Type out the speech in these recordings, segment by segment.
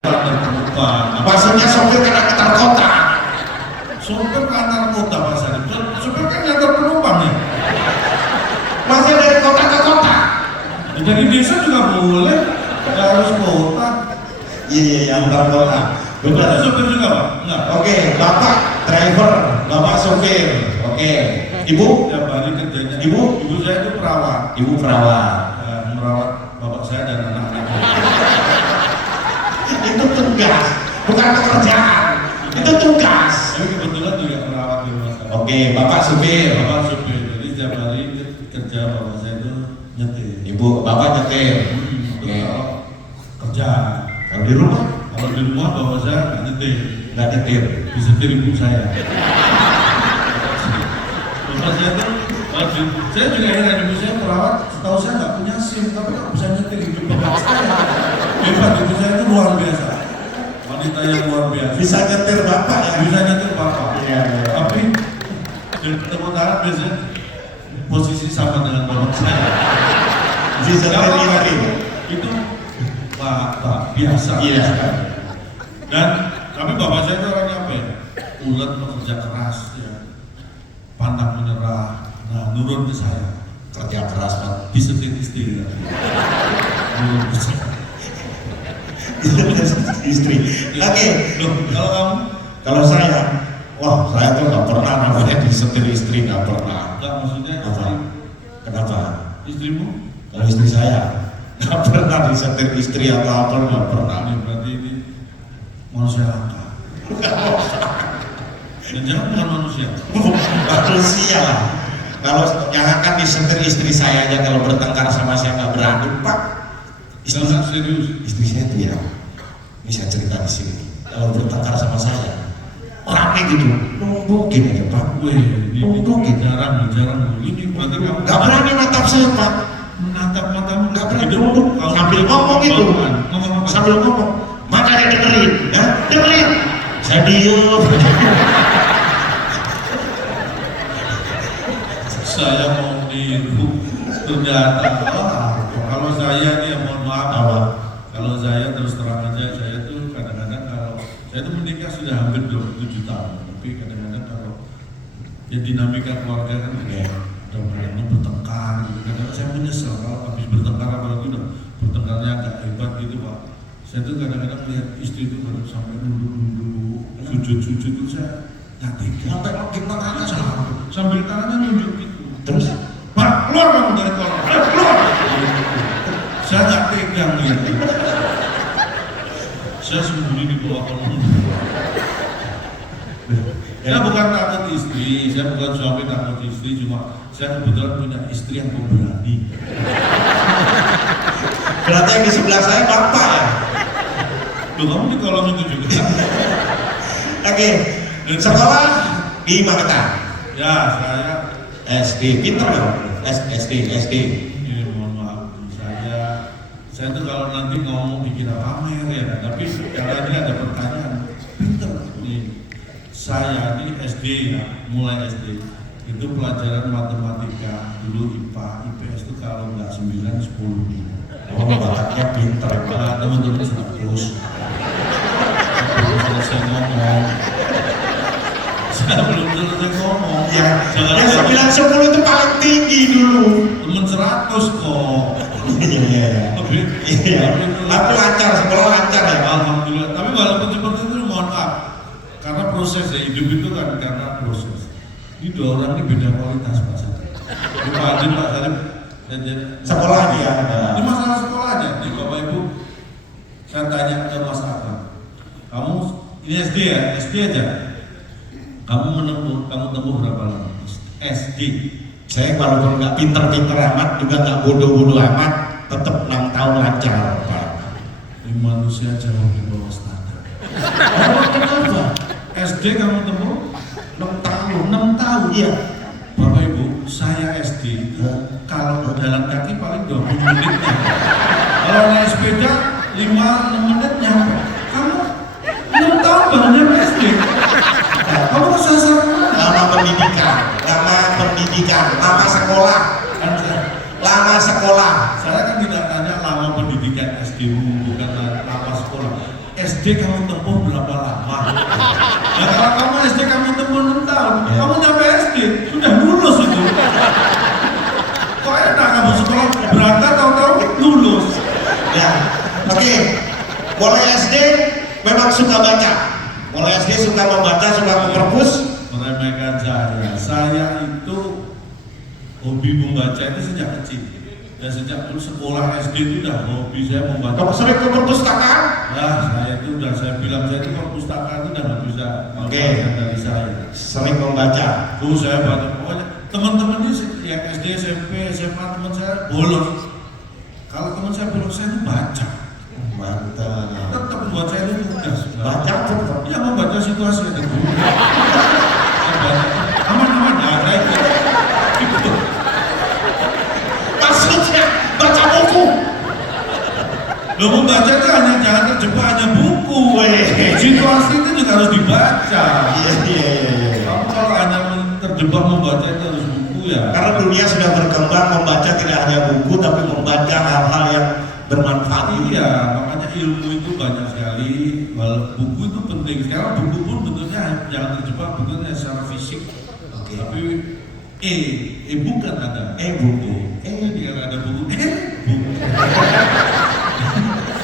Maksudnya sopir kena ketar kota. Sopir ke antar kota Mas Arif. Sopir kan ngantar penumpang ya. Masih dari kota ke kota. Dari desa juga boleh. Nggak harus kota. Iya, antar kota. Betul. Ada sopir juga Pak? Enggak. Oke, Bapak driver, Bapak sopir. Oke. Ibu? Tiap hari kerjanya. Ibu? Ibu saya itu perawat. Ibu perawat. Merawat bapak saya dan anak-anak. Itu tugas, bukan pekerjaan. Itu tugas. Saya kebetulan juga perawat di rumah saya. Oke, Bapak supir. Bapak supir. Jadi tiap hari kerja bapak saya itu nyetir. Ibu, Bapak nyetir. Oke. Kerja. Kalau di rumah? Kalau di rumah bapak saya nggak nyetir. Nggak nyetir. Disetir ibu saya. Bapak saya tuh, saya juga heran ibu saya perawat. Setahu saya nggak punya SIM, tapi nggak bisa nyetir hidup bapak saya. Hebat, ibu saya itu luar biasa. Wanita yang luar biasa. Bisa nyetir Bapak ya? Bisa nyetir bapak. Iya. Tapi dan ketemu darat biasanya posisi sama dengan bapak saya. Bisa nyetir lagi. Itu bapak biasa. Iya. Dan tapi bapak saya itu orangnya apa ya? Ulet, pekerja keras, ya. Pantang menyerah. Nah, nurun ke saya. Kerja keras Pak. Disetir istri. Nurun ke saya. Istri. Oke. Loh, kalau kamu? Kalau saya, wah saya tuh nggak pernah namanya disetir istri, nggak pernah. Enggak, maksudnya Apa? Kenapa? istrimu? Kalau istri saya nggak pernah disetir istri atau apa, nggak pernah. Ini berarti ini manusia langka. Dan jangan bukan manusia. Manusia. Kalau yang akan disetir istri saya aja kalau bertengkar sama saya nggak berani Pak. Jangan serius. Istri saya tuh ya, ini saya cerita di sini. Kalau bertengkar sama saya, rame gitu, numbukin aja Pak. Wih, ini Numbukin. jarang. Ini berarti kamu Nggak berani natap saya Pak. menatap matamu. Nggak berani Itu nunduk. kalau Sambil ngomong gitu. Ngomong apa? Sambil ngomong, makanya dengerin, ya dengerin. Saya diem. Saya mau niru ternyata kalau saya nih mohon maaf Apa? kalau saya terus terang aja saya tuh kadang-kadang kalau saya tuh menikah sudah hampir 27 tahun tapi kadang-kadang kalau ya dinamika keluarga kan udah mulai bertengkar gitu kadang saya menyesal kalau habis bertengkar apalagi udah bertengkarnya agak hebat gitu Pak saya tuh kadang-kadang lihat istri itu baru sampai nunduk sujud itu saya nggak tega Sampai gimana sambil tangannya nunjuk gitu terus Pak, keluar kamu dari kolam, keluar. Saya nggak pegang gitu. Saya sembunyi di bawah kolam. Saya bukan takut istri, saya bukan suami takut istri, cuma saya kebetulan punya istri yang pemberani. berarti yang di sebelah saya Bapak ya. Loh, kamu di kolam itu juga? Oke, sekolah di Magetan. Ya, saya SD, pinter ya? SD. ya, mohon maaf, saya tuh kalau nanti ngomong dikira pamer ya, tapi karena ini ada pertanyaan, pinter nih. Saya ini SD ya, mulai SD itu pelajaran matematika dulu IPA, IPS itu kalau nggak 9, 10 nih. Oh, bakatnya pinter. Nah, teman-teman bagus. Selesai ngomong. Saya belum selesai ngomong. Ya, Jangan yang 9, 10 itu paling tinggi dulu. temen 100 kok. Iya. Iya. Tapi lancar, sekolah lancar ya. Alhamdulillah. Tapi walaupun seperti itu mohon maaf. Karena proses ya hidup itu kan karena proses. Ini dua orang ini beda kualitas Pak Sarif. Ini Pak Adin, Pak Sarif. Sekolah dia. Ini masalah sekolah aja. Nih Bapak Ibu, saya tanya ke Mas Abang. Kamu ini SD ya? SD aja. Kamu tempuh berapa lama? SD. Saya walaupun nggak pinter-pinter amat, juga nggak bodoh-bodoh amat, tetap 6 tahun lancar Pak. Ini manusia jauh di bawah standar. Oh, kenapa? SD kamu tempuh 6 tahun. 6 tahun. Iya. Bapak Ibu, saya SD itu kalau jalan kaki paling 20 menit. Kalau naik sepeda 5-6 menit nyampe. Kamu 6 tahun baru nyampe SD. Kamu kesasar Lama pendidikan, lama sekolah. Lama sekolah. Saya kan tidak tanya lama pendidikan SD-mu, bukan lama sekolah. SD kamu tempuh berapa lama? Nah kalau kamu SD kamu tempuh 6 tahun, kamu nyampe SD sudah lulus itu. Kok enak kamu sekolah berangkat tahu-tahu lulus? Ya, oke. Mulai SD memang suka baca. Mulai SD suka membaca, suka ke perpus. Meremehkan saya. Saya itu hobi membaca itu sejak kecil. Dan sejak dulu sekolah SD itu udah hobi saya membaca. Kamu sering ke perpustakaan? Nah, saya itu udah saya bilang saya itu perpustakaan itu udah nggak bisa Oke. dari saya. Sering membaca. Saya baca pokoknya teman-teman ini yang SD, SMP, SMA teman saya bolos. Kalau teman saya bolos saya itu baca. Mantap. Tetap buat saya itu tugas. Baca apa? Ya membaca situasi itu. Aman-aman ada itu. Maksudnya baca buku. Lo membaca itu hanya jangan terjebak hanya buku. Situasi itu juga harus dibaca. Iya. Kamu kalau hanya terjebak membaca itu harus buku ya. Karena dunia sudah berkembang, membaca tidak hanya buku tapi membaca hal-hal yang bermanfaat. Iya, makanya ilmu itu banyak sekali. Buku itu penting. Sekarang buku pun bentuknya jangan terjebak bentuknya secara fisik. Oke. Tapi bukan ada. Buku. Jika ada buku. Buku.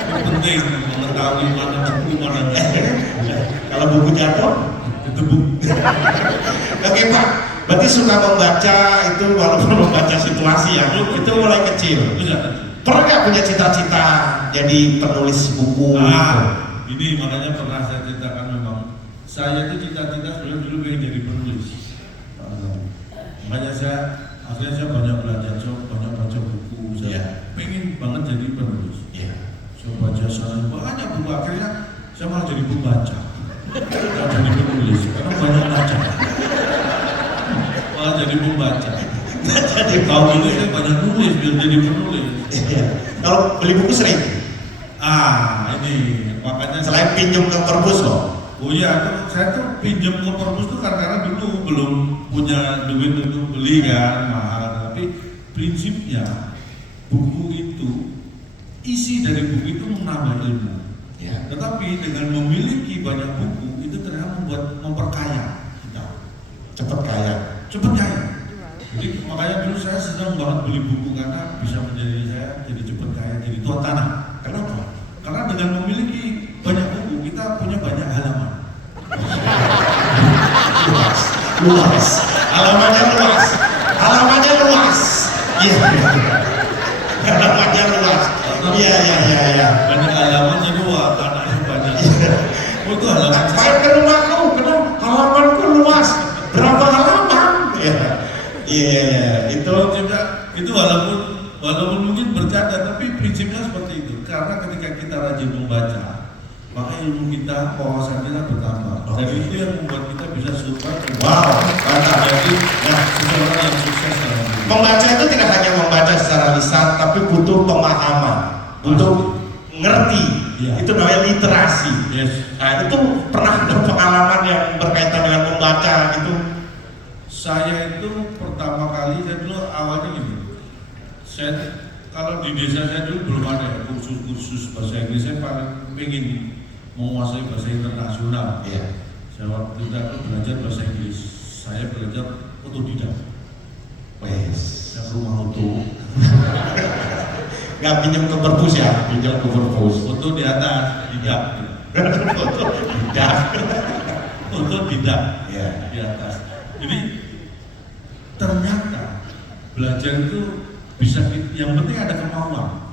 Itu penting mengetahui mana buku mana enggak. Kalau buku jatuh, Itu buku. oke Pak. Berarti suka membaca itu walaupun membaca situasi ya. Itu mulai kecil. Pernah nggak punya cita-cita jadi penulis buku? Ini makanya pernah saya ceritakan memang saya itu cita-cita sebenarnya dulu pengen jadi penulis. Makanya akhirnya saya banyak belajar, banyak baca buku. Saya pengen banget jadi penulis. Saya baca banyak buku, akhirnya saya malah jadi pembaca. Saya jadi penulis karena banyak baca. Malah jadi pembaca. Jadi Tahun ini saya banyak nulis biar jadi penulis. Kalau beli buku sering? Ini makanya Selain pinjam ke perpus loh. Oh iya, saya tuh pinjam ke perpus tuh karena dulu belum punya duit untuk beli kan mahal. Tapi prinsipnya buku itu isi dari buku itu menambah ilmu. Tetapi dengan memiliki banyak buku itu ternyata memperkaya kita. Cepat kaya. Jadi makanya dulu saya senang banget beli buku karena bisa menjadi saya jadi cepat kaya, jadi tuan tanah. Kenapa? Karena dengan memiliki banyak buku kita punya banyak halaman. Luas. Halamannya luas. Iya. Halamannya luas. Iya. Banyak halaman jadi wah tanahnya banyak. Oh itu halaman. Main ke rumahku, kenapa? Halamanku luas. Berapa halaman? Iya. Itu walaupun mungkin bercanda tapi prinsipnya seperti itu. Karena ketika kita rajin membaca, maka ilmu kita, wawasan kita bertambah. Dan itu yang membuat kita bisa sukses. Wow, mantap. Jadi seseorang yang sukses dalam hidup. Membaca itu tidak hanya membaca secara lisan, tapi butuh pemahaman, butuh ngerti. Itu namanya literasi. Yes. Nah, itu pernah ada pengalaman yang berkaitan dengan membaca gitu? Saya itu pertama kali, saya dulu awalnya gini. Kalau di desa saya dulu belum ada kursus bahasa Inggris. Saya paling ingin menguasai bahasa internasional. Saya waktu itu aku belajar bahasa Inggris. Saya belajar otodidak. Saya rumah auto. Nggak pinjam ke perpus ya? Pinjam ke perpus. Foto di atas, tidak. Otodidak. Di atas. Jadi ternyata belajar itu bisa, yang penting ada kemauan.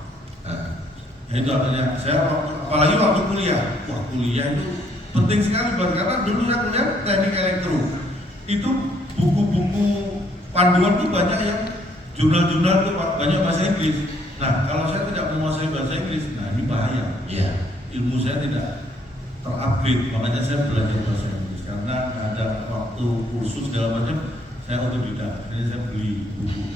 Ya itu artinya saya apalagi waktu kuliah. Kuliah itu penting sekali karena dulu saya kuliah teknik elektro. Itu buku-buku panduan itu banyak yang jurnal-jurnal itu banyak bahasa Inggris. Nah kalau saya tidak menguasai bahasa Inggris, nah ini bahaya. Ilmu saya tidak terupgrade, makanya saya belajar bahasa Inggris karena ada waktu kursus segala macam. Saya otodidak, jadi saya beli buku.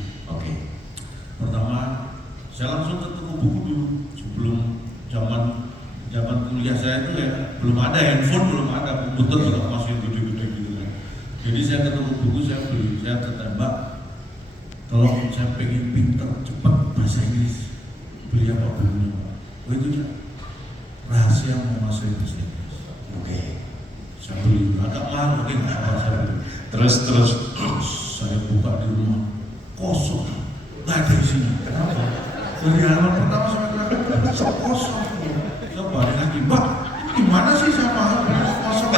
Pertama, saya langsung ke toko buku dulu. Sebelum zaman kuliah saya itu ya belum ada handphone, belum ada komputer juga masih gede-gede gitu kan. Jadi saya ke toko buku, saya beli, saya ketembak. Kalau saya pengen pintar cepat bahasa Inggris, beli apa bukunya? Itu rahasia menguasai menguasai bahasa Inggris. Oke. Saya beli agak mahal, oke nggak apa saya beli. Terus Saya buka di rumah kosong, nggak ada isinya. Kenapa? Dari halaman pertama sampai terakhir kosong. Saya balik lagi, Mbak, ini gimana sih saya paham kosong?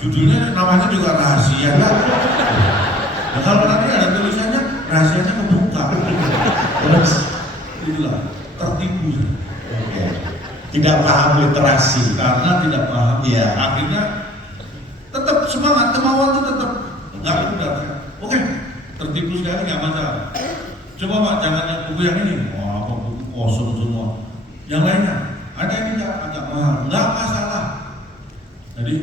Judulnya namanya juga rahasia lah. Nah, kalau nanti ada tulisannya rahasianya kebuka. terus Itulah tertipu saya. oke. Tidak paham literasi. Karena tidak paham. Iya. Akhirnya tetap semangat, kemauan itu tetap nggak mudah. Oke, tertipu sekali nggak masalah. Coba Pak, jangan yang buku yang ini. Wah, apa buku kosong semua. Yang lainnya ada yang agak mahal, nggak masalah. Jadi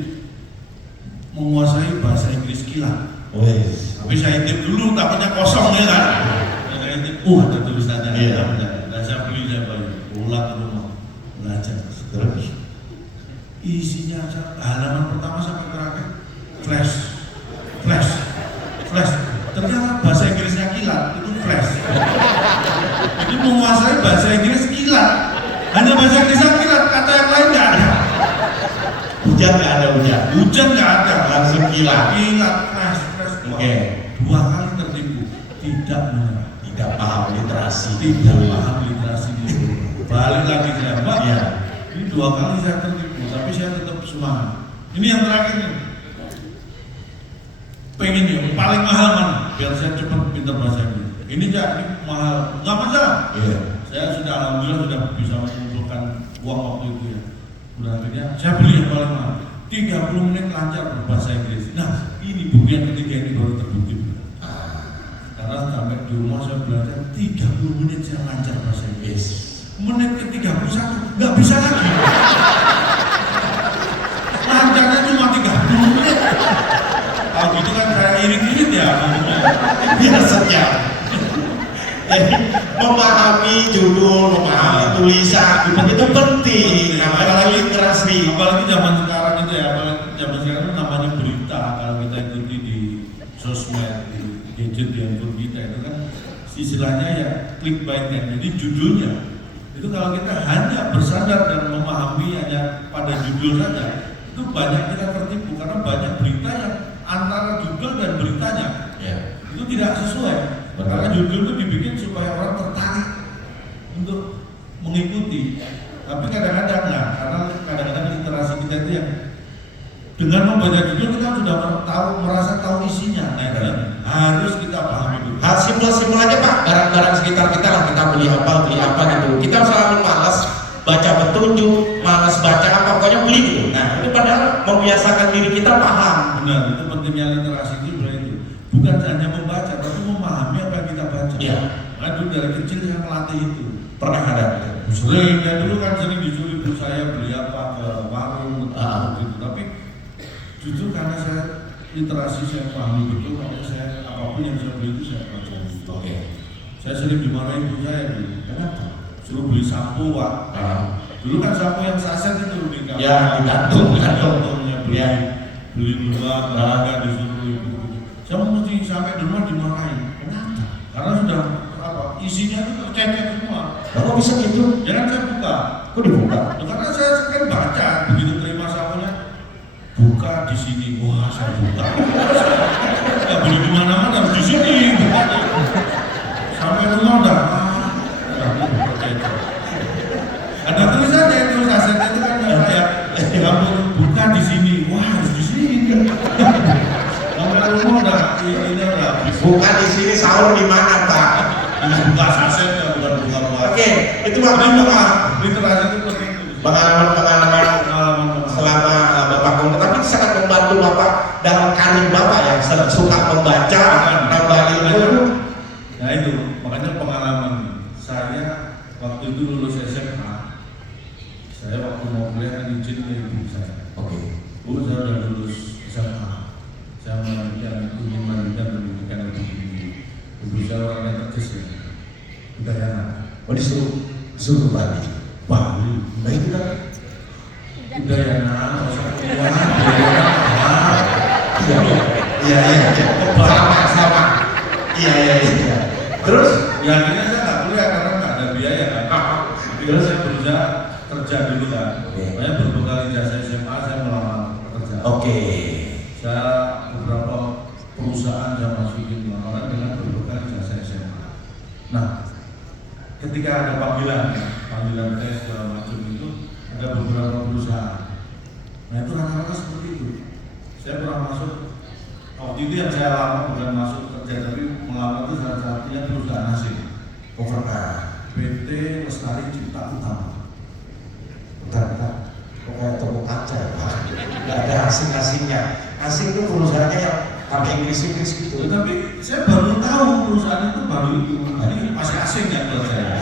menguasai bahasa Inggris kilat. Wes. Tapi saya intip dulu, takutnya kosong ya kan. Saya intip, ada tulisannya. Iya. Dan saya beli, saya bayar. Pulang ke rumah, belajar. Terus Isinya halaman pertama sampai terakhir flash, flash, flash. Ternyata bahasa Inggrisnya kilat, itu flash. Jadi menguasai bahasa Inggris kilat. Hanya bahasa Inggrisnya kilat, kata yang lain nggak ada. hujan nggak ada hujan. Hujan nggak ada, Langsung kilat. kilat, flash, flash. Oke. 2 kali tertipu, tidak menyerah. Tidak paham literasi. Tidak paham literasi itu. Balik lagi saya, Mbak. Iya. Ini 2 kali saya tertipu, tapi saya tetap semangat. Ini yang terakhir nih. Pengen yang paling mahal mana? Biar saya cepat pintar bahasa Inggris. Ini jadi mahal, nggak masalah. Iya. Saya sudah alhamdulillah sudah bisa mengumpulkan uang waktu itu ya. Udah akhirnya saya beli yang paling mahal. 30 menit lancar berbahasa Inggris. Nah, ini bukti yang ketiga ini baru terbukti. Karena sampai di rumah saya belajar 30 menit saya lancar bahasa Inggris. Menit ke 31 nggak bisa lagi. Lancarnya cuma 30 menit. Kalau gitu kan saya irit-irit ya ngomongnya. Biasanya. Jadi memahami judul, memahami tulisan itu penting. Apalagi literasi. Apalagi zaman sekarang itu ya, apalagi zaman sekarang itu namanya berita. Kalau kita ikuti di sosmed, di gadget di handphone kita itu kan istilahnya ya clickbait kan. Jadi judulnya itu kalau kita hanya bersandar dan memahami hanya pada judul saja, itu banyak kita tertipu karena banyak berita yang antara judul dan beritanya itu tidak sesuai. Karena judul itu dibikin supaya orang tertarik untuk mengikuti. Tapi kadang-kadang nggak, karena kadang-kadang literasi kita itu yang dengan membaca judul kita sudah merasa tahu isinya. Nah, harus kita pahami dulu. Hal simpel-simpel aja Pak, barang-barang sekitar kita lah, kita beli apa gitu. Kita selalu malas baca petunjuk, malas baca apa, pokoknya beli gitu. Nah, itu padahal membiasakan diri kita paham. Benar, itu pentingnya literasi itu sebenarnya itu. Bukan hanya membaca, tapi memahami apa yang kita baca. Iya. Nah, dulu dari kecil saya melatih itu. Pernah ada? Sering, ya dulu kan sering disuruh ibu saya beli apa ke warung gitu. Tapi justru karena saya literasi saya pahami betul, makanya saya apapun yang saya beli itu saya pelajari. Oke. Saya sering dimarahin ibu saya dulu. Kenapa? Suruh beli sampo Pak. Dulu kan sampo yang saset itu di kamar. Ya, di kantongnya beli. Ya. Beli dua, enggak disuruh ibu. Saya mesti sampai di rumah dimarahin. Kenapa? Karena sudah apa? Isinya itu tercecer semua. Kok bisa gitu? Jangan saya buka. Kok dibuka? Karena saya kan baca, begitu terima sapunya, buka di sini. Wah, saya buka. Nggak boleh di mana-mana, harus di sini. Sampai rumah udah. Ada tulisannya itu, sasetnya itu kan kayak kamu buka di sini. Wah, harus di sini. Sampai rumah udah. Ini udah. Buka di sini, sahur di mana Pak? Buka sasetnya, bukan buka luar. Oke, itu Bapak Literasi itu penting. pengalaman selama Bapak Gong, tapi sangat membantu Bapak dalam karir Bapak yang suka membaca, nambah ilmu. Nah itu, makanya pengalaman saya waktu itu lulus SMA, saya waktu mau kuliah kan izin ke ibu saya. Oke. Bu, saya udah lulus SMA, saya ingin melanjutkan pendidikan lebih tinggi. Ibu saya orangnya tegas ya, Udayana. Oh disuruh Bali. Bali. Nah itu kan. Udayana, Iya. Sama. Iya. Terus? ya akhirnya saya nggak kuliah karena nggak ada biaya kan. Terus saya berusaha kerja dulu kan. Oke. Saya berbekal ijazah SMA, saya melamar pekerjaan. Oke. Saya beberapa perusahaan saya masukin lamaran dengan berbekal ijazah SMA. Nah, ketika ada panggilan tes segala macam itu, ada beberapa perusahaan. Nah itu rata-rata seperti itu. Saya pernah masuk, waktu itu yang saya lamar bukan masuk kerja, tapi melamar itu salah satunya perusahaan asing. Oh pernah. PT Lestari Cipta Utama. Bentar. Kok kayak toko kaca ya Pak? Nggak ada asing-asingnya. Asing itu perusahaannya yang pakai Inggris gitu. Tapi saya baru tahu perusahaan itu baru itu. Ini masih asing ya buat saya.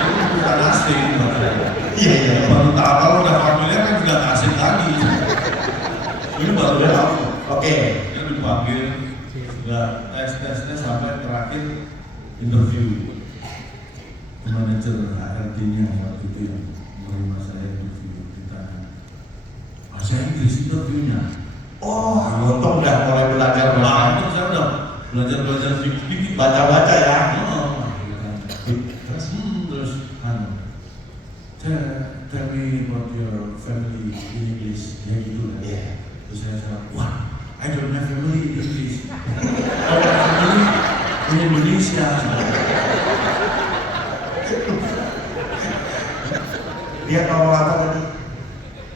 Ini perusahaan asing buat saya. Iya. Baru tahu, kalau udah familiar kan juga nggak asing lagi. Ini baru tahu. Oke. Dia dipanggil, sudah tes sampai terakhir interview. Manajer HRD-nya waktu itu yang menerima saya interview, ditanya bahasa Inggris interviewnya. Oh, untung udah mulai belajar Nah, itu saya udah belajar sedikit. baca-baca ya. Terus tell me about your family in English, ya gitu lah. Terus saya jawab, wah, I don't have family in English. I have family in Indonesia. Dia ngomong apa tadi?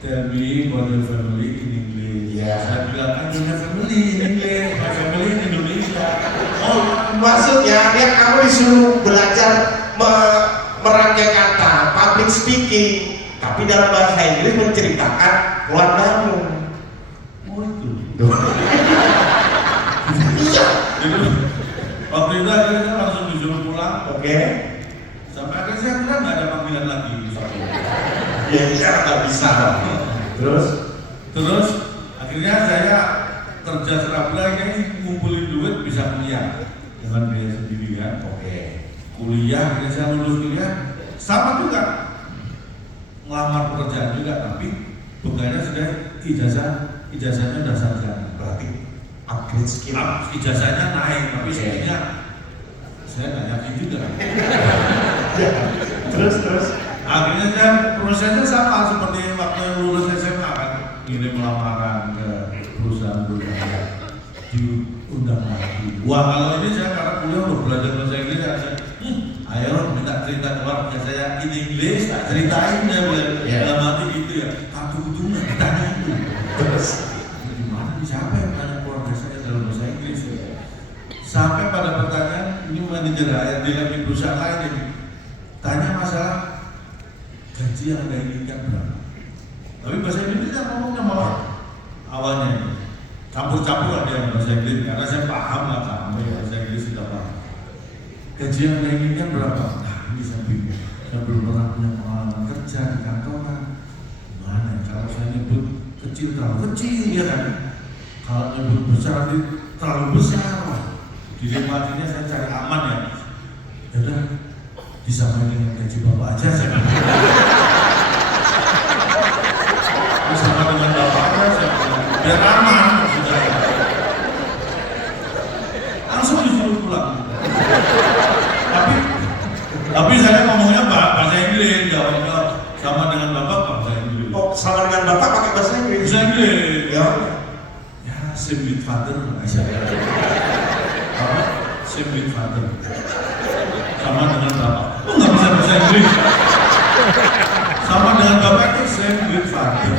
Tell me about your family in English. Iya. Saya bilang, I don't have family in English, my family in Indonesia. Oh, maksudnya dia kamu disuruh belajar merangkai kata, public speaking, tapi dalam bahasa Inggris menceritakan keluargamu. Oh itu. Iya. Waktu itu akhirnya saya langsung disuruh pulang. Oke. Sampai akhirnya saya kira nggak ada panggilan lagi. Ya saya nggak bisa. Terus akhirnya saya kerja serabla ini ngumpulin duit bisa kuliah dengan biaya sendiri kan. Oke. Kuliah, akhirnya saya lulus kuliah sama juga ngelamar pekerjaan juga, tapi bekalnya sudah ijazahnya udah sarjana. Berarti upgrade skill. Ijazahnya naik, tapi skillnya saya nggak yakin juga. Ya. Terus. Akhirnya kan prosesnya sama seperti waktu lulus SMA kan, ngirim lamaran ke perusahaan-perusahaan, diundang lagi. Wah kalau ini saya karena kuliah udah belajar bahasa Inggris, saya ayo minta cerita keluarga saya in English, tak ceritain ya bilang dalam hati gitu ya. Aku itu nggak ditanya itu. Terus Gimana nih, siapa yang tanya keluarga saya dalam bahasa Inggris? Sampai pada pertanyaan ini manajer HRD di perusahaan lain ini tanya masalah gaji yang Anda inginkan berapa. Tapi bahasa Inggrisnya ngomongnya malah awalnya ini campur-campur ada yang bahasa Inggris karena saya paham lah sampai bahasa Inggris sudah paham. Gaji yang Anda inginkan berapa? Nah ini saya bingung. Saya belum pernah punya pengalaman kerja di kantoran. Gimana ya? Kalau saya nyebut kecil terlalu kecil ya kan? Kalau nyebut besar nanti terlalu besar. Dilematisnya saya cari aman ya. Yaudah, disamain dengan gaji bapak aja saya. Sama dengan bapak aja saya. Biar aman sudah. Langsung disuruh pulang. Tapi saya ngomongnya bahasa Inggris, jawabnya sama dengan bapak bahasa Inggris. oh sama dengan bapak pakai bahasa Inggris. Bahasa Inggris. Ya. Ya, same with father. Apa? Same with father. Sama dengan bapak. Oh nggak bisa bahasa Inggris. Sama dengan bapak itu same with father.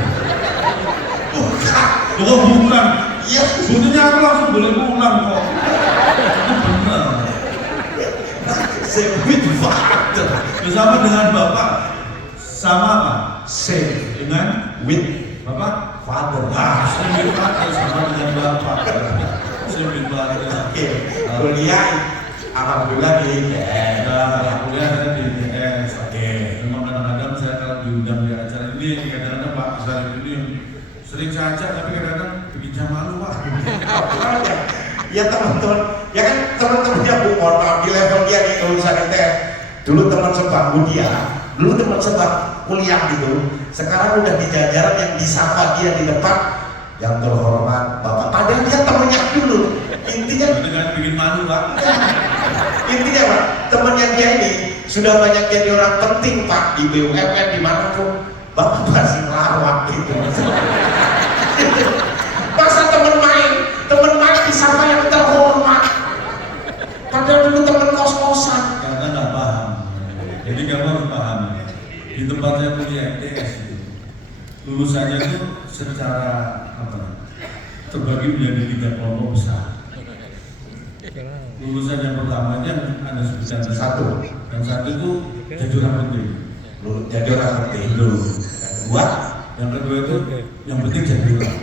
Oh bukan. Iya. Buktinya aku langsung boleh pulang kok. Itu benar. Same with father. Bersama dengan bapak. Sama apa? Same Dengan with bapak. father. Same with father sama dengan bapak. Same with father. Oke. Kuliah alhamdulillah di ITS. Nah, kuliah saya di ITS. Oke. Memang kadang-kadang saya kalau diundang di acara ini, kadang-kadang Pak Sarif ini sering saya ajak, tapi kadang-kadang bikin malu Pak. Ya teman-teman, ya kan teman-temannya Bu Mono di level dia di lulusan ITS. Dulu teman sebangku dia, dulu teman sebang kuliah gitu. Sekarang udah di jajaran yang disapa dia di depan, yang terhormat Bapak. Padahal dia temennya dulu. Intinya Dengan bikin malu Pak. Intinya Pak, temannya dia ini sudah banyak jadi orang penting Pak di BUMN dimanapun. Bapak masih ngelawak gitu. Masa teman main disapa yang terhormat. Padahal dulu teman kos-kosan. Karena nggak paham. Jadi kamu harus paham. Di tempat saya kuliah ITS itu, lulusannya itu secara terbagi menjadi 3 kelompok besar. Lulusan yang pertama aja ada sebutan Satu. dan satu itu jadi orang penting. Jadi orang penting dulu. Kedua, Yang kedua itu yang penting jadi orang.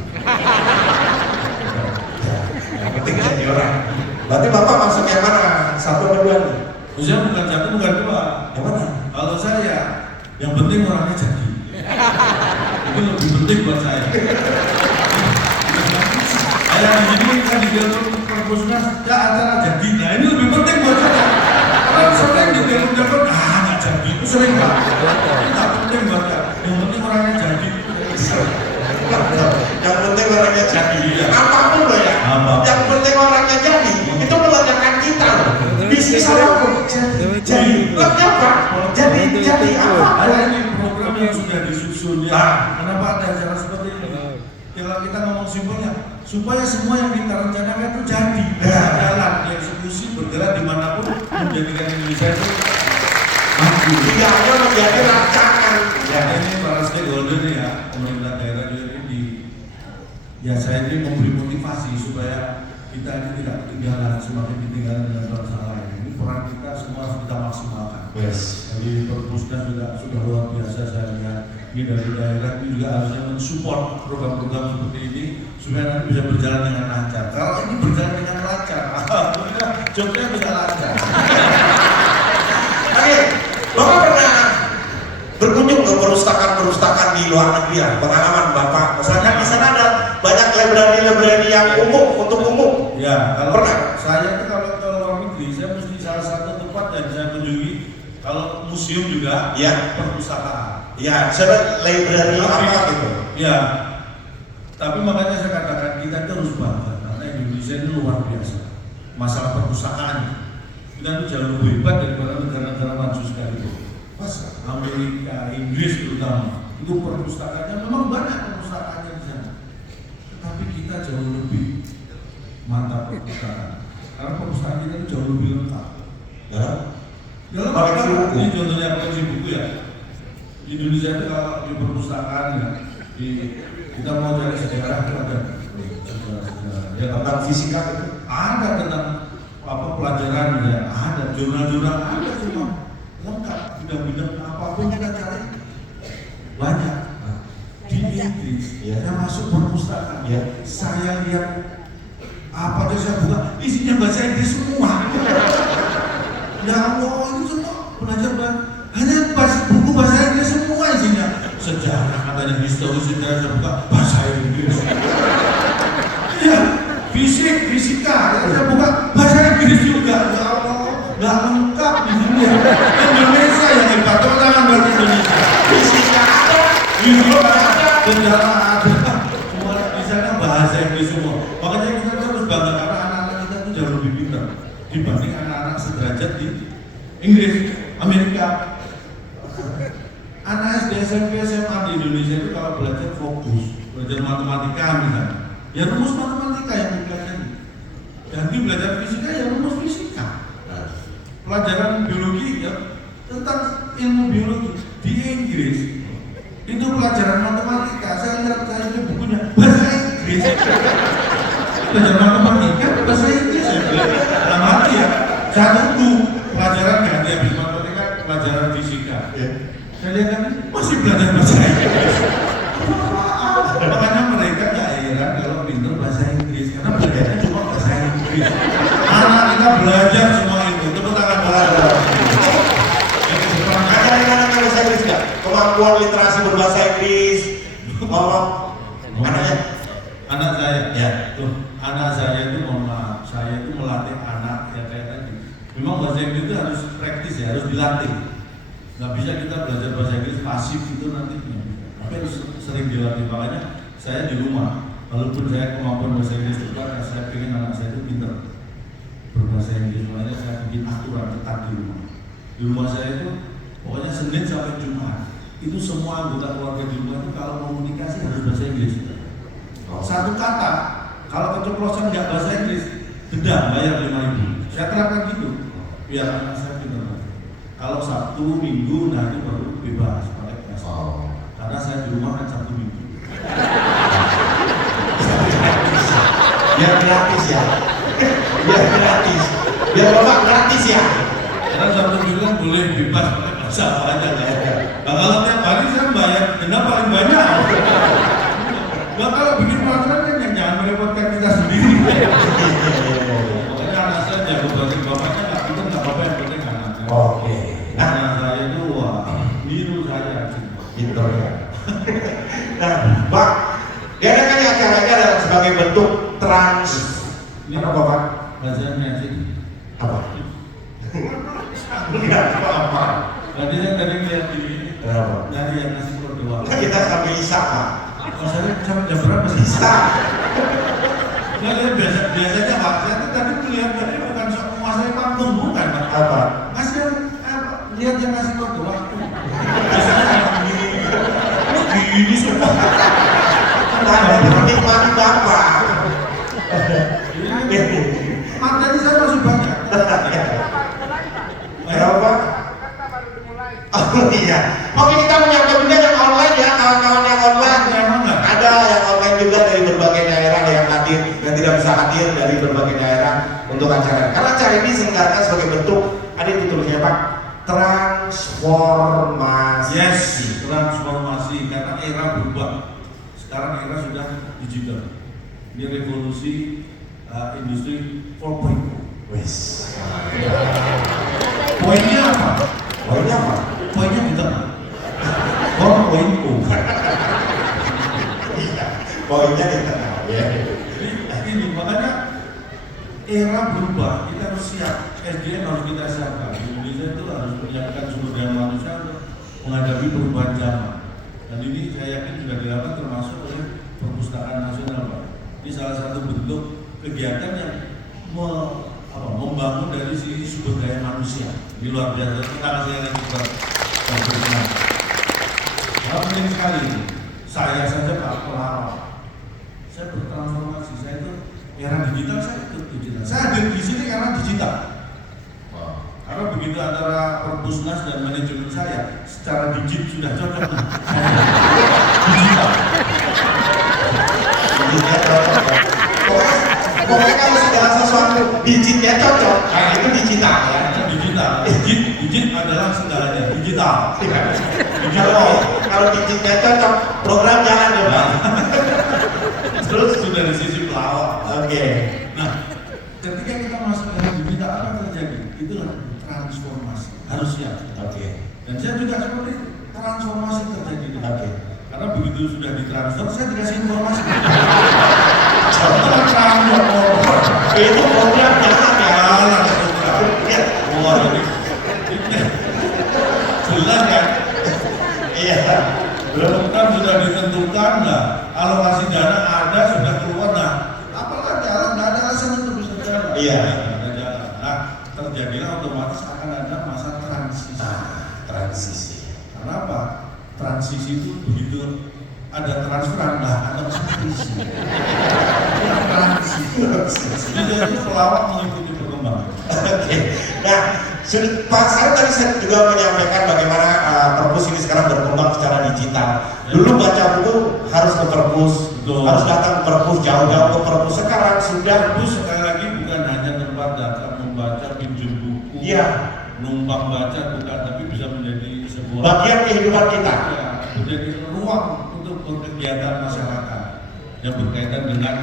yang penting jadi orang. Berarti Bapak masuk yang mana? Satu atau dua nih? Maksudnya bukan satu bukan dua. Yang mana? Kalau saya yang penting orangnya jadi. Itu lebih penting buat saya. Kayak ini kan di jalur perpusnas ya acara jadi. Nah ini lebih penting buat saya. Karena sering di jalur nggak jadi itu sering Pak. Nggak penting buat saya. Yang penting orangnya jadi. Yang penting orangnya jadi. Iya. Apapun loh ya. Apapun. Yang penting orangnya jadi. Itu meledakan kita loh. Bisnis apapun. Jadi. Lebih apa? Jadi apa? Ada ini program yang sudah disusun ya. Kenapa ada acara seperti ini? Kalau kita ngomong simpelnya, supaya semua yang kita rencanakan itu jadi, jalan, dieksekusi, bergerak dimanapun, menjadikan Indonesia itu maju. Tidak hanya menjadi rancangan. Ya ini para stakeholder ya, pemerintah daerah juga ini ya saya ini memberi motivasi supaya kita ini tidak ketinggalan, semakin ketinggalan dengan bangsa lain. Ini peran kita semua harus kita maksimalkan. Yes. Jadi perpusnas juga sudah luar biasa saya lihat. Ini dari daerah ini juga harusnya mensupport program-program seperti ini supaya nanti bisa berjalan dengan lancar. Kalau ini berjalan dengan lancar, alhamdulillah jobnya bisa lancar. Oke, Bapak pernah berkunjung ke perustakan di luar negeri ya? Pengalaman Bapak, misalkan di sana ada banyak library yang umum untuk umum. Ya, kalau Pernah? saya itu kalau ke luar negeri, saya mesti salah satu tempat yang saya kunjungi. Kalau museum juga, Ya. perpustakaan. Ya, saya library apa gitu. Ya, tapi makanya saya katakan kita itu harus bangga karena Indonesia ini luar biasa. Masalah perpustakaan kita itu jauh lebih hebat daripada negara-negara maju sekalipun. Masa? Amerika, Inggris terutama itu perpustakaannya memang banyak perpustakaannya di sana. Tetapi kita jauh lebih mantap perpustakaan karena perpustakaan kita itu jauh lebih lengkap. Ya. Dalam Koleksi buku. ini contohnya koleksi buku ya. Di Indonesia itu kalau di perpustakaan ya, kita mau cari sejarah itu ada sejarah. Ya, Tentang fisika itu. ada tentang apa pelajaran ya, ada jurnal-jurnal ada semua lengkap bidang-bidang apapun kita cari banyak. Di Inggris, Ya. saya masuk perpustakaan, Ya. saya lihat apa tuh saya buka isinya bahasa Inggris semua. Ya Allah, itu semua belajar hanya buku bahasa Inggris semua isinya. Sejarah katanya histori sejarah saya buka bahasa Inggris. Ya, fisika saya buka bahasa Inggris juga. Ya Allah, nggak lengkap di dunia. Indonesia yang hebat, tepuk tangan buat Indonesia. Fisika ada, Biologi ada, sejarah ada. Semua di sana bahasa Inggris semua. Makanya kita harus bangga karena anak-anak kita itu jauh lebih pintar dibanding anak-anak sederajat di Inggris, Amerika. Anak SD, SMP, SMA di Indonesia itu kalau belajar fokus, belajar matematika misalnya, ya rumus matematika yang dipelajari. Dan di belajar fisika ya rumus fisika. Pelajaran biologi ya tentang ilmu biologi. Di Inggris itu pelajaran matematika. Saya lihat saya ini bukunya bahasa Inggris. Belajar matematika bahasa Inggris ya. Dalam hati ya. Saya tunggu pelajaran ganti habis matematika pelajaran fisika. Saya lihat kan masih belajar bahasa Inggris. Makanya mereka nggak heran kalau pintar bahasa Inggris karena belajarnya cuma bahasa Inggris. Anak kita belajar semua itu. Tepuk tangan buat Ngajarin anaknya bahasa Inggris nggak? Kemampuan literasi berbahasa Inggris, ngomong anaknya. anak saya. Ya. Tuh, anak saya itu mohon maaf, saya itu melatih anak ya kayak tadi. Memang bahasa Inggris itu harus praktis ya, harus dilatih. Nggak bisa kita belajar bahasa Inggris pasif itu nanti. Tapi harus sering dilatih. Makanya saya di rumah, walaupun saya kemampuan bahasa Inggris cepat, saya pengen anak saya itu pintar berbahasa Inggris, makanya saya bikin aturan ketat di rumah. Di rumah saya itu pokoknya Senin sampai Jumat itu semua anggota keluarga di rumah itu kalau komunikasi harus bahasa Inggris. Satu kata kalau keceplosan nggak bahasa Inggris, denda bayar 5.000. Saya terapkan gitu, biar anak saya pintar. Kalau Sabtu, Minggu, nah itu baru bebas pakai bahasa. Karena saya di rumah kan Sabtu Minggu. Biar gratis ya. Biar gratis. Biar bapak gratis ya. Karena Sabtu Minggu kan boleh bebas pakai bahasa apa aja ya. Nah, kalau tiap hari saya bayar denda paling banyak. Nah, kalau bikin peraturan kan yang jangan merepotkan kita sendiri. Makanya anak saya jago bahasa bapaknya nggak pintar nggak apa-apa, yang penting anaknya. Oke. Anak saya itu wah niru saya. Pintar ya. Nah, Pak, diadakan acaranya adalah sebagai bentuk trans. Ini Apa Pak? bahasanya sih. Apa? Enggak apa-apa. Tadi saya tadi lihat di Kenapa? dari yang ngasih doa. Kita sampai Isa Pak. Oh, saya sampai jam berapa sih? Isa. Saya lihat biasanya Pak, saya tuh tadi melihat tadi bukan sok menguasai panggung, bukan Pak. Apa? Ngasih lihat yang ngasih doa. Biasanya gini semua. Tanda menikmati Bapak. Materi saya masih banyak. Kenapa? Oh iya. Oke, kita menyapa juga yang online ya, kawan-kawan yang online. Ada yang online juga dari berbagai daerah yang hadir, yang tidak bisa hadir dari berbagai daerah untuk acara. Karena acara ini diselenggarakan sebagai bentuk, ada itu tulisnya Pak, transformasi. Yes, transformasi karena era berubah. Sekarang era sudah digital. Ini revolusi industri 4.0. Wes. Poinnya apa? Poinnya apa? Poinnya di tengah. 4.0. Iya. Poinnya di tengah. Ya. Ini makanya era berubah. Kita harus siap. SDM harus kita siapkan. Indonesia itu harus menyiapkan sumber daya manusia untuk menghadapi perubahan zaman. Dan ini saya yakin sudah dilakukan termasuk oleh Perpustakaan Nasional Pak. Ini salah satu bentuk kegiatan yang membangun dari sisi sumber daya manusia. Ini luar biasa. Kita kasih yang juga berkenan. Penting sekali ini. Saya saja Pak pelawak. Saya bertransformasi. Saya itu era digital, saya ikut digital. Saya hadir di sini karena digital. Karena begitu antara Perpusnas dan manajemen saya secara digit sudah cocok. Digital. Pokoknya kalau segala sesuatu digitnya cocok, nah itu digital ya. Digital. Digit adalah segalanya. Digital. Kalau digitnya cocok, program jalan ya Pak. Terus sudah di sisi pelawak. Oke. Nah, ketika kita masuk ke digital apa terjadi? Itulah transformasi. Harus siap. Oke. Dan saya juga seperti itu. Transformasi terjadi. Oke. Karena begitu sudah ditransfer, saya dikasih informasi. Itu program jalan ya. Wah, ini jelas kan? Iya. Program sudah ditentukan, nah alokasi dana ada, sudah keluar, nah apakah jalan? Nggak ada alasan untuk bisa jalan. Iya. Ada jalan. Nah, terjadilah otomatis akan ada masa transisi. Transisi. Kenapa? Transisi itu begitu ada transferan, nah ada transisi. Jadi itu pelawak mengikuti perkembangan. Oke. Nah, Pak Sarul tadi saya juga menyampaikan bagaimana perpus ini sekarang berkembang secara digital. Dulu baca buku harus ke perpus, harus datang ke perpus, jauh-jauh ke perpus. Sekarang sudah Perpus sekali lagi bukan hanya tempat datang membaca, pinjam buku, Iya. numpang baca bukan, tapi bisa menjadi sebuah bagian kehidupan kita. ya, menjadi ruang untuk berkegiatan masyarakat yang berkaitan dengan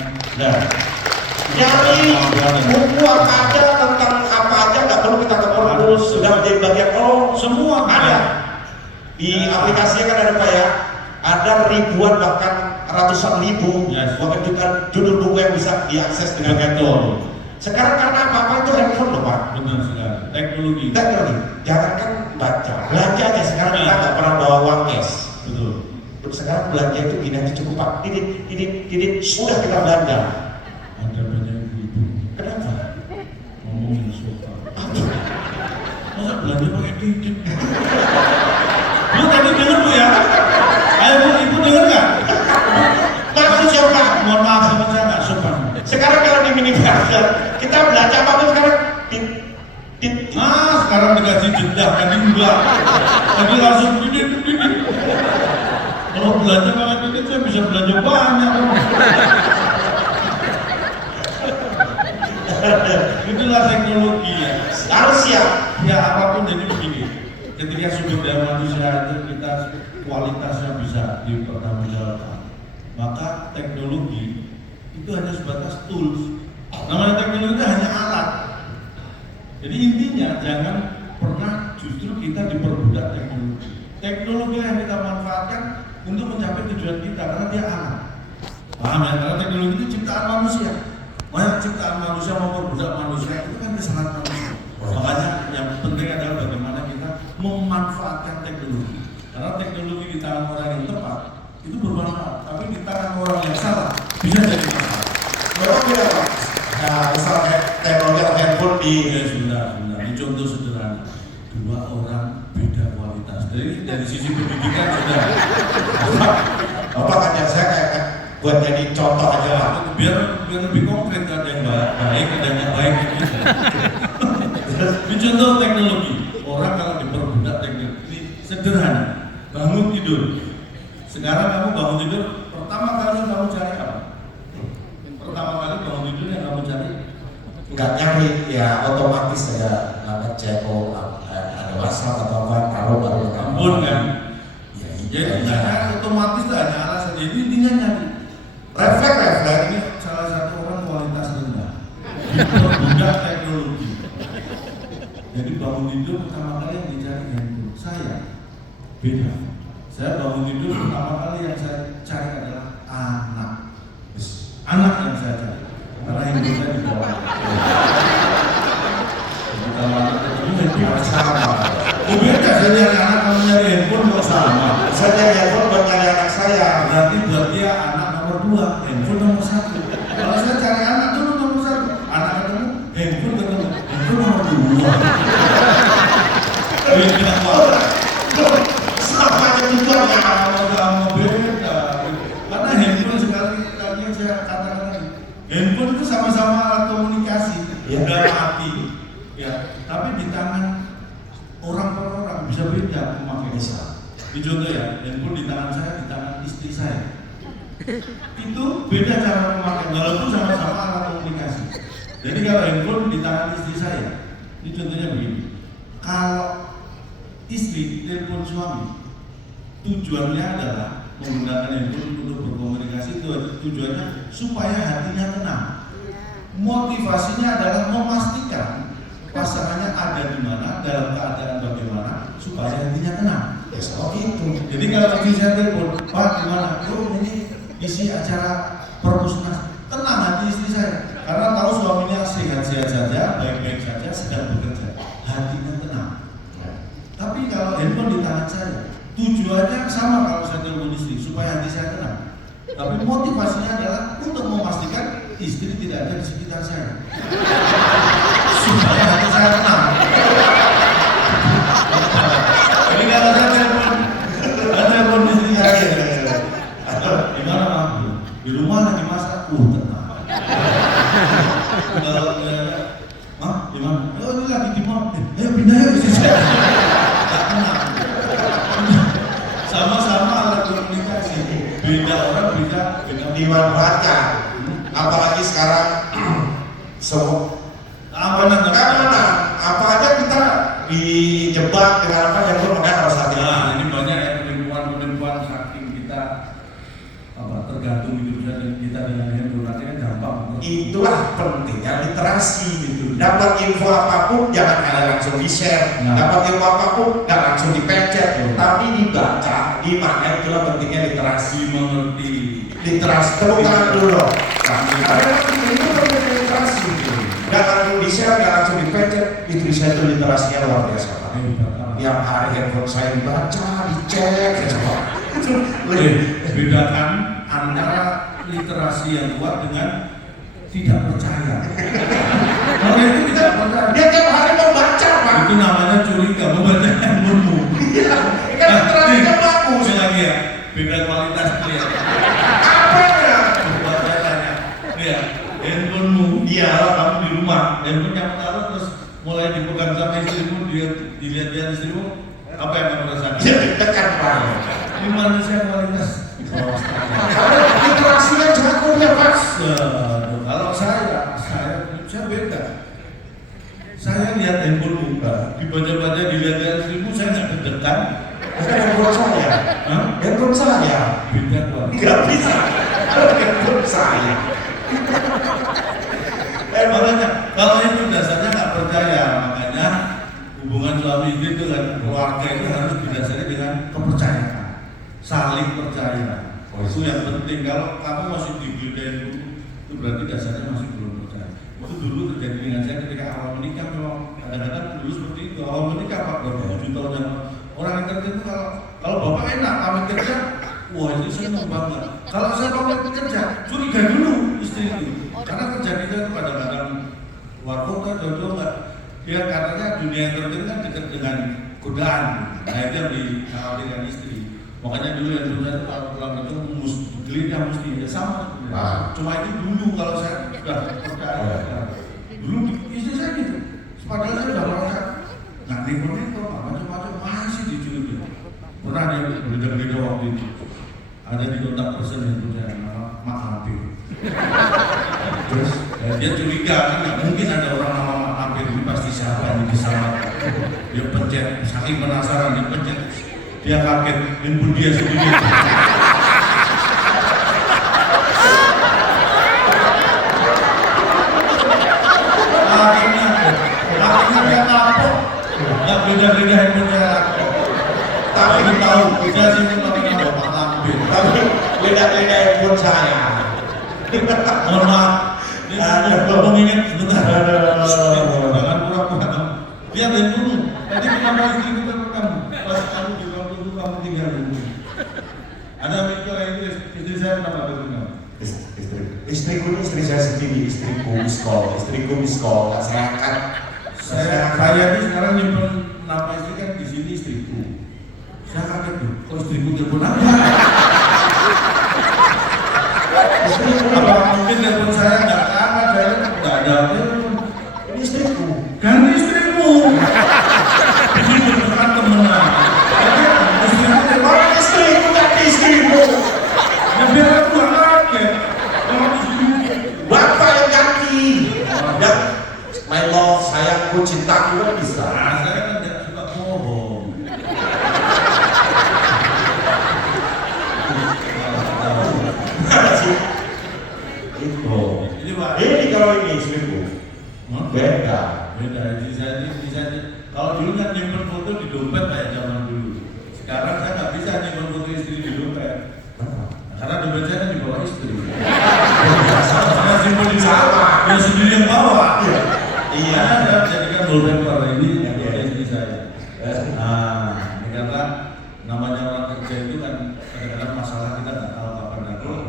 Dari buku apa aja tentang apa aja nggak perlu kita ke perpus, sudah menjadi bagian. Oh, semua ada di aplikasinya kan ada Pak ya, ada ribuan bahkan ratusan ribu judul buku yang bisa diakses dengan handphone. Sekarang karena apa itu handphone loh Pak. benar sekali teknologi. Jangankan baca, belanja aja sekarang kita nggak pernah bawa uang cash. Betul. Sekarang belanja itu gini aja cukup Pak, tidit, sudah kita belanja. Ada banyak ibu Kenapa? ngomong Kita belanja apa-apa sekarang? Sekarang dikasih jeda kan enggak. Jadi langsung ini. Kalau belanja kayak gitu saya bisa belanja banyak. Itulah teknologi ya. Harus siap. Ya apapun jadi begini. Ketika sumber daya manusia itu kita kualitasnya bisa dipertanggungjawabkan, maka teknologi itu hanya sebatas tools. Namanya teknologi itu hanya alat. Jadi intinya jangan pernah justru kita diperbudak teknologi. Teknologi yang kita manfaatkan untuk mencapai tujuan kita karena dia alat. Paham ya? Karena teknologi itu ciptaan manusia. Banyak ciptaan manusia memperbudak manusia itu kan kesalahan manusia. Makanya yang penting adalah bagaimana kita memanfaatkan teknologi. Karena teknologi di tangan orang yang tepat itu bermanfaat, tapi di tangan orang yang salah bisa jadi masalah. Berapa ya Pak? Nah, misalnya teknologi handphone di sebentar. Ini contoh sederhana. 2 orang beda kualitas. Dari sisi pendidikan sudah. Bapak kan saya kayak buat jadi contoh aja lah. Biar lebih konkret, ada yang baik, ada yang baik gitu. Ini contoh teknologi. Orang kalau diperbudak teknologi ini sederhana. Bangun tidur. Sekarang kamu bangun tidur, pertama kali kamu cari apa? Pertama kali bangun tidur yang kamu cari? Nggak nyari, ya otomatis saya ngecek ada WhatsApp atau apa, kalau baru Ampun kan? Ya, Jadi jangan otomatis itu hanya alasan. Jadi intinya nyari. refleks Ini salah satu orang kualitas rendah. Diperbudak teknologi. Jadi bangun tidur pertama kali yang dicari handphone. Saya beda. Saya bangun tidur pertama kali yang saya cari adalah anak. Anak yang saya cari. Karena handphone saya di bawah. Jadi kalau anak itu handphone sama. Beda saya nyari anak, kamu nyari handphone kok sama. Saya nyari handphone buat nyari anak saya. Berarti buat dia anak nomor 2, handphone nomor 1. Kalau saya cari anak dulu nomor 1, anak ketemu, handphone ketemu, handphone nomor 2. Beda banget. Sama aja tujuannya. Sama beda. Karena handphone sekali yang saya katakan tadi, handphone itu sama-sama alat komunikasi, Ya. udah mati, ya. Tapi di tangan orang per orang bisa beda pemakaiannya. Ini contoh ya, handphone di tangan saya, di tangan istri saya. Itu beda cara memakai, walaupun sama-sama alat komunikasi. Jadi kalau handphone di tangan istri saya, ini contohnya begini. Kalau istri telepon suami, tujuannya adalah menggunakan handphone untuk berkomunikasi. Tujuannya supaya hatinya tenang. Motivasinya adalah memastikan pasangannya ada di mana, dalam keadaan bagaimana, supaya hatinya tenang. Ya seperti itu. Jadi kalau istri saya telepon, Pak gimana? Oh ini isi acara perpusnas. Tenang hati istri saya, karena tahu suaminya sehat-sehat saja, baik-baik saja, sedang bekerja. Hatinya tenang. Tapi kalau handphone di tangan saya, tujuannya sama kalau saya telepon istri, supaya hati saya tenang. Tapi motivasinya adalah untuk memastikan istri tidak ada di sekitar saya, supaya hati saya tenang. Jadi kalau saya telepon istri saya, gimana Mak? Di rumah lagi masak, tenang. Kalau Mak, gimana? Oh ini lagi di mall, ayo pindah ya ke sini. Sama-sama alat komunikasi, beda orang beda Dimanfaatkan. Apalagi sekarang semua keamanan. Apa aja kita dijebak dengan apa yang pun makanya harus hati. Nah, ini banyak ya penipuan saking kita tergantung hidup kita dengan handphone kan gampang. Itulah pentingnya literasi gitu. Dapat info apapun jangan kalian langsung di-share. Nah. Dapat info apapun jangan langsung dipencet, tapi dibaca, dimaknai. Itulah pentingnya literasi. Mengerti. Literasi tepuk tangan dulu dong. Karena itu pentingnya literasi gitu. Jangan langsung di-share, jangan langsung dipencet. Itu itu literasinya luar biasa. Yang hari handphone saya dibaca, dicek, coba. Bedakan antara literasi yang kuat dengan tidak percaya. Kalau itu tidak percaya, Dia tiap hari membaca, Pak. itu namanya curiga, membaca handphonemu. Iya, kan literasinya bagus. Ini lagi ya, beda kualitas dia. Apa ya? Buat saya tanya, ya handphonemu, Iya. kamu dilihat istrimu, apa yang kamu rasakan? Tekan Pak. Ini manusia kualitas. Literasinya jago ya Pak. Kalau saya beda. Saya lihat handphone muka, dibaca-baca dilihat istrimu, saya nggak deg-degan. Handphone saya. Handphone saya. Beda kuat. Nggak bisa. Handphone saya. Makanya kalau itu dasarnya nggak percaya, makanya hubungan suami istri itu kan keluarga itu harus didasari dengan kepercayaan, saling percaya. Itu yang penting. Kalau kamu masih digodain dulu, itu berarti dasarnya masih belum percaya. Itu dulu terjadi dengan saya ketika awal menikah. Memang kadang-kadang dulu seperti itu. Awal menikah Pak, berapa 7 tahun yang orang yang kerja itu kalau bapak enak kami kerja, wah ini senang banget. Kalau saya pamit kerja, curiga dulu istri itu. Karena kerja kita itu kadang-kadang luar kota, jauh-jauh enggak. Dia katanya dunia kerja itu kan dekat dengan godaan. Nah itu yang dikhawatirkan istri. Makanya dulu yang dulu saya kalau pulang itu gelitnya mesti ya sama. Cuma itu dulu kalau saya sudah percaya. Dulu istri saya gitu. Padahal saya sudah merasa nggak neko-neko, macam-macam masih dicuri. Pernah dia beda-beda waktu itu. Ada di kontak person yang punya nama Mak Hampir. Terus dia curiga kan nggak mungkin ada orang nama Mak Hampir ini pasti siapa yang diselamatkan. Dia pencet, saking penasaran dia pencet. Dia kaget, handphone dia sendiri. Akhirnya dia kapok. Nggak beda-beda handphonenya. Tapi tahu, dia sini pakai nama Mak Hampir. Tapi beda-beda handphone saya. Mohon maaf. Bapak ingat sebentar. Jangan pura-pura. Lihat dulu. Tadi kenapa istri itu kamu? Pas kamu di waktu itu kamu tinggal dulu. Ada mikir itu istri saya kenapa betul? Istriku ini istri saya sendiri, istriku miskol, nggak saya angkat. Saya ini sekarang nyimpen nama istri kan di sini istriku. Saya kaget tuh, kok istriku telepon apa? Apa mungkin telepon saya nggak ada, saya nggak ada telepon. Ini istriku. Kan istrimu. Ini beneran temenan. Istrimu telepon. Orang istriku nggak istrimu. Ya biar aku nggak kaget. Bapak yang ganti. Dan my love, sayangku, cintaku kan bisa. Nah, saya kan tidak suka bohong. Ini Pak. Ini kalau ini istriku. Beda. Beda. Kalau dulu kan nyimpen foto di dompet kayak zaman dulu. Sekarang saya nggak bisa nyimpen foto istri di dompet. Karena dompet saya kan di bawah istri. Saya simpen di bawah. Dia sendiri yang bawa. Iya. Saya jadikan wallpaper ini untuk istri saya. Nah, ini karena namanya orang kerja itu kan kadang-kadang masalah kita nggak tahu kapan datang.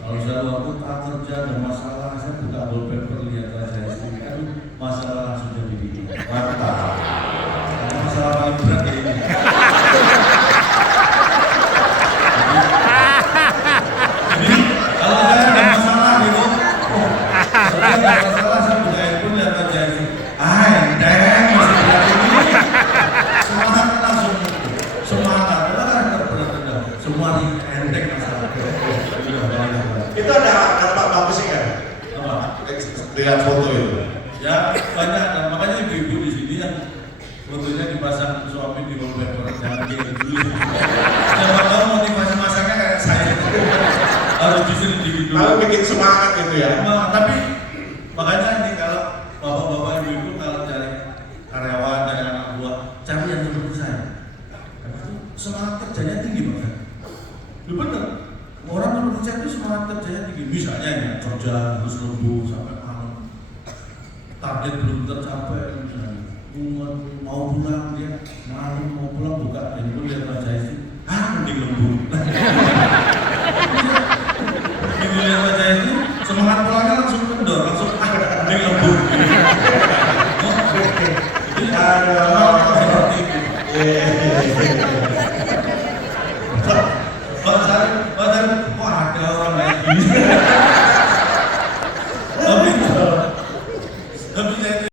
Kalau saya waktu kerja ada masalah, saya buka wallpaper lihat wajah istri kan masalah langsung jadi rata. Masalah paling berat kayak ini. Jadi kalau saya ada masalah gitu, saya ada masalah saya buka handphone lihat wajah istri. Enteng masih berat ini. Semangat langsung semangat. Semua enteng masalah. Itu ada dampak bagusnya kan? Apa? Lihat foto itu. Ya banyak, makanya ibu-ibu di sini yang fotonya dipasang suami di wallpaper jangan kayak dulu. Siapa tahu motivasi masaknya kayak saya. Harus diselidiki dulu. Lalu bikin semangat gitu ya. Tapi makanya ini kalau bapak-bapak ibu-ibu kalau cari karyawan dan anak buah, cari yang seperti saya. Semangat kerjanya tinggi banget. Lu bener. Orang seperti saya itu semangat kerjanya tinggi. Misalnya ya kerja harus lembur sampai malam. Target belum tercapai, mau pulang dia malam mau pulang buka handphone lihat wajah istri, mending lembur. Begitu lihat wajah istri, semangat pulangnya langsung kendor, langsung mending lembur. Jadi seperti itu. Pak Sari, kok ada orang kayak gini?